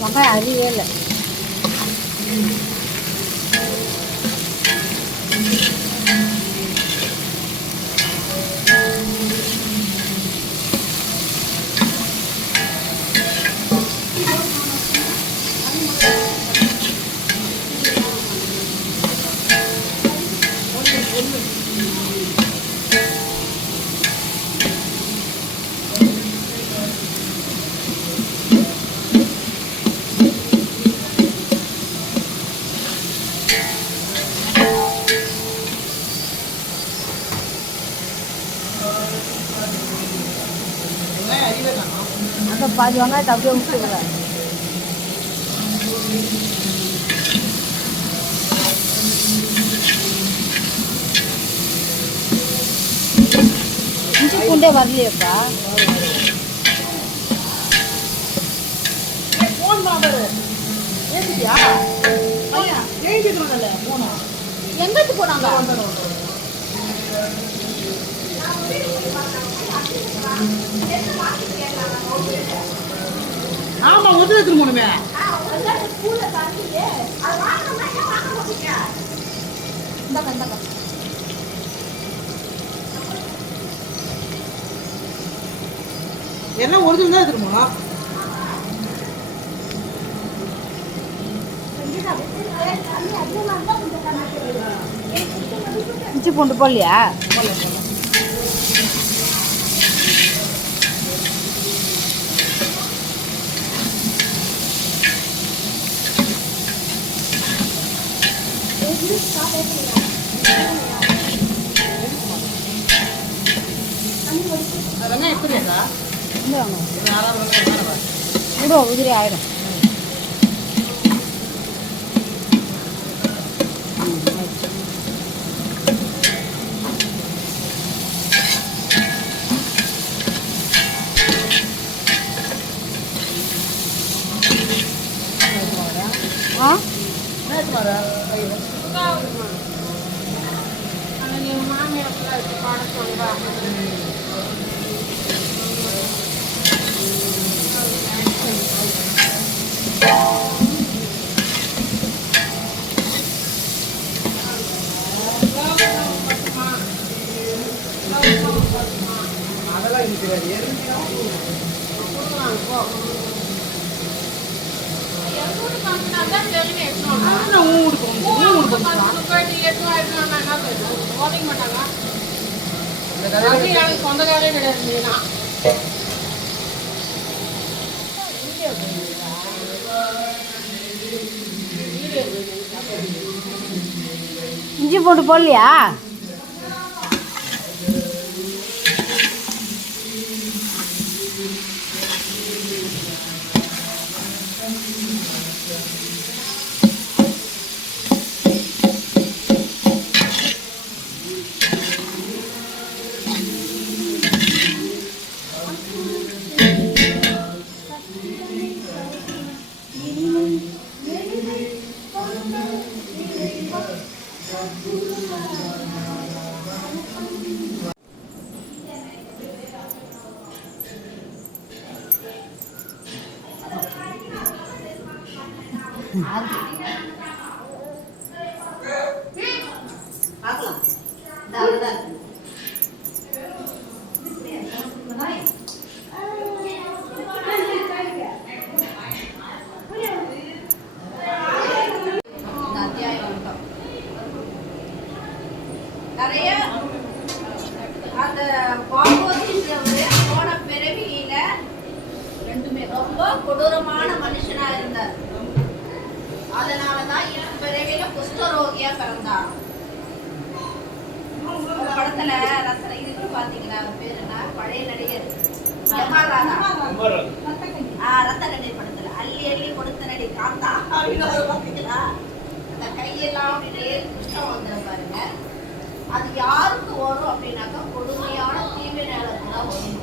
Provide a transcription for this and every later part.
வெங்காயம் அறிவே இல்லை. அந்த பாதி வெங்காயத்தை அப்படியே விட்டுருவேன். இஞ்சி பூண்டே வரலையப்பா. எங்கத்து போனாங்க? ஆமா ஒன்று எடுத்துருமோனுமே எல்லாம் ஒரிஜினல் தான் எடுத்துருமோ இஞ்சி பூண்டு போடலையா? வெங்காயம் எப்படி இருக்கா? விடும் உதிரி ஆயிடும். ஆ அதெல்லாம் இருக்கிறாரு சொந்தக்காரே கிடையாது. இஞ்சி பூண்டு போடலையா? நிறைய அந்த போன பிறவியில ரொம்ப கொடூரமான மனுஷனா இருந்தார். அதனாலதான் பிறவியில குஷ்டரோகியா பிறந்தார். படத்துல ரசனை இருக்கு பாத்தீங்களா? பேர் என்ன? பழைய நடிகர் ரத்த கண்ணீர் படத்துல அள்ளி அள்ளி கொடுத்த நடி காந்தா அப்படின்னு பாத்தீங்களா? அந்த கையெல்லாம் அப்படியே குஷ்டம் வந்து பாருங்க. அது யாருக்கு வரும் அப்படின்னாக்கா கொடுமையான தீவினையாளருக்கு தான் வரும்.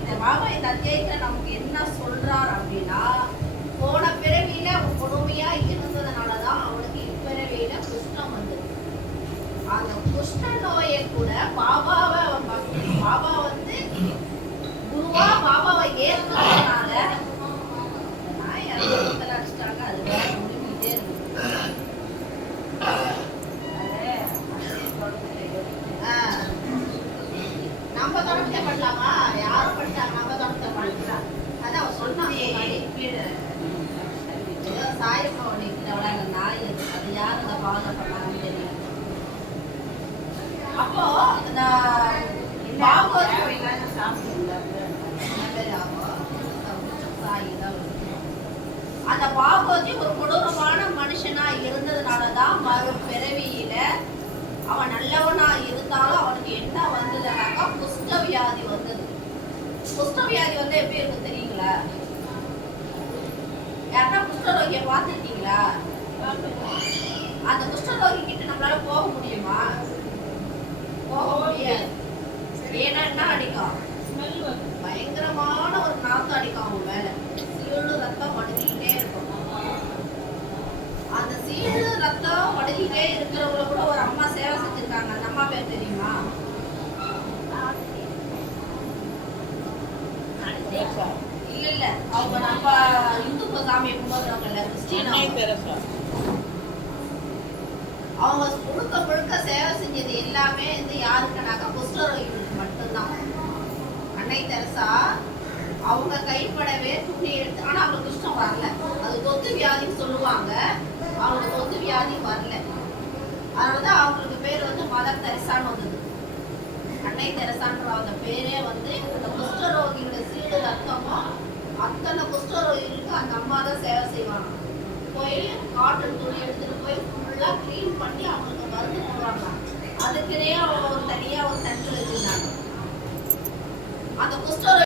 இந்த பாபா இந்த அத்தியாயத்துல நமக்கு என்ன சொல்றார் அப்படின்னா, போன பிறவியில அவன் கொடுமையா இருந்ததுனாலதான் அவனுக்கு இப்பிறவியில குஷ்டம் வந்தது. அந்த குஷ்ட நோயை கூட பாபாவை பாபா வந்து குருவா பாபாவை ஏற்கனதுனால நாய் அடிச்சிட்டாங்க. அது வேற முடிஞ்சுட்டே இருக்கு. நம்ம தொடர்ந்து பண்ணலாமா? யாரும் பண்ணிட்டாங்க, நம்ம தொடர்ந்து பண்ணிக்கலாம். அதான் அவன் சொன்னாங்க சாயப்பா நிற்கிறவள நாய் அது யார் அந்த பாவனை பண்ணாங்கன்னு தெரியல. அப்போ இந்த அந்த பாகவதி ஒரு கொடூரமான மனுஷனா இருந்ததுனாலதான் வரும் பிறவியில அவன் நல்லவனா இருந்தாலும் அவனுக்கு என்ன வந்ததுனாக்கா குஷ்டவியாதி வந்தது. குஷ்டவியாதி வந்து எப்படி இருக்கும் தெரியுங்களா? யாருன்னா குஷ்டரோகியை பார்த்துருக்கீங்களா? அந்த குஷ்டரோகி கிட்ட நம்மளால போக முடியுமா? போக முடியாது. ஏன்னா என்ன அடிக்கும்? பயங்கரமான ஒரு நாத்தம் அடிக்கும் அவங்க மேல. சீழு ரத்தம் வடிஞ்சிக்கிட்டே இருக்கும். அந்த சீழு ரத்தம் வடிஞ்சிக்கிட்டே இருக்கிறவங்கள கூட ஒரு அம்மா சேவை செஞ்சிருக்காங்க. அந்த அம்மா பேர் தெரியுமா? இல்ல இல்ல அவங்க நம்ம இந்துக்க சாமியை கும்பிடுறவங்கல்ல கிறிஸ்டியன் அவங்க முழுக்க முழுக்க சேவை செஞ்சது எல்லாமே வந்து யாருக்குனாக்கா குஷ்டரோகிகளுக்கு மட்டும்தான். அன்னை தெரசா அவங்க கைப்படவே துணி எடுத்து, ஆனா அவங்க குஷ்டம் வரல, அது தொத்து வியாதின்னு சொல்லுவாங்க, அவங்க தொத்து வியாதி வரல. அதனாலதான் அவங்களுக்கு பேர் வந்து மதர் தெரசான்னு வந்தது. அன்னை தெரசான்ற அந்த பேரே வந்து அந்த குஷ்டரோகியோட சீடு ரத்தமும் அத்தனை குஷ்டரோகிகளுக்கு அந்த அம்மா தான் சேவை செய்வாங்க. போய் காட்டன் துணி எடுத்துட்டு போய் ஃபுல்லா கிளீன் பண்ணி அவங்களுக்கு மருந்து போடுவாங்க. அதுக்குன்னே அவங்க தனியா ஒரு தண்ணி வச்சிருந்தாங்க. அந்த குஷ்டரோகி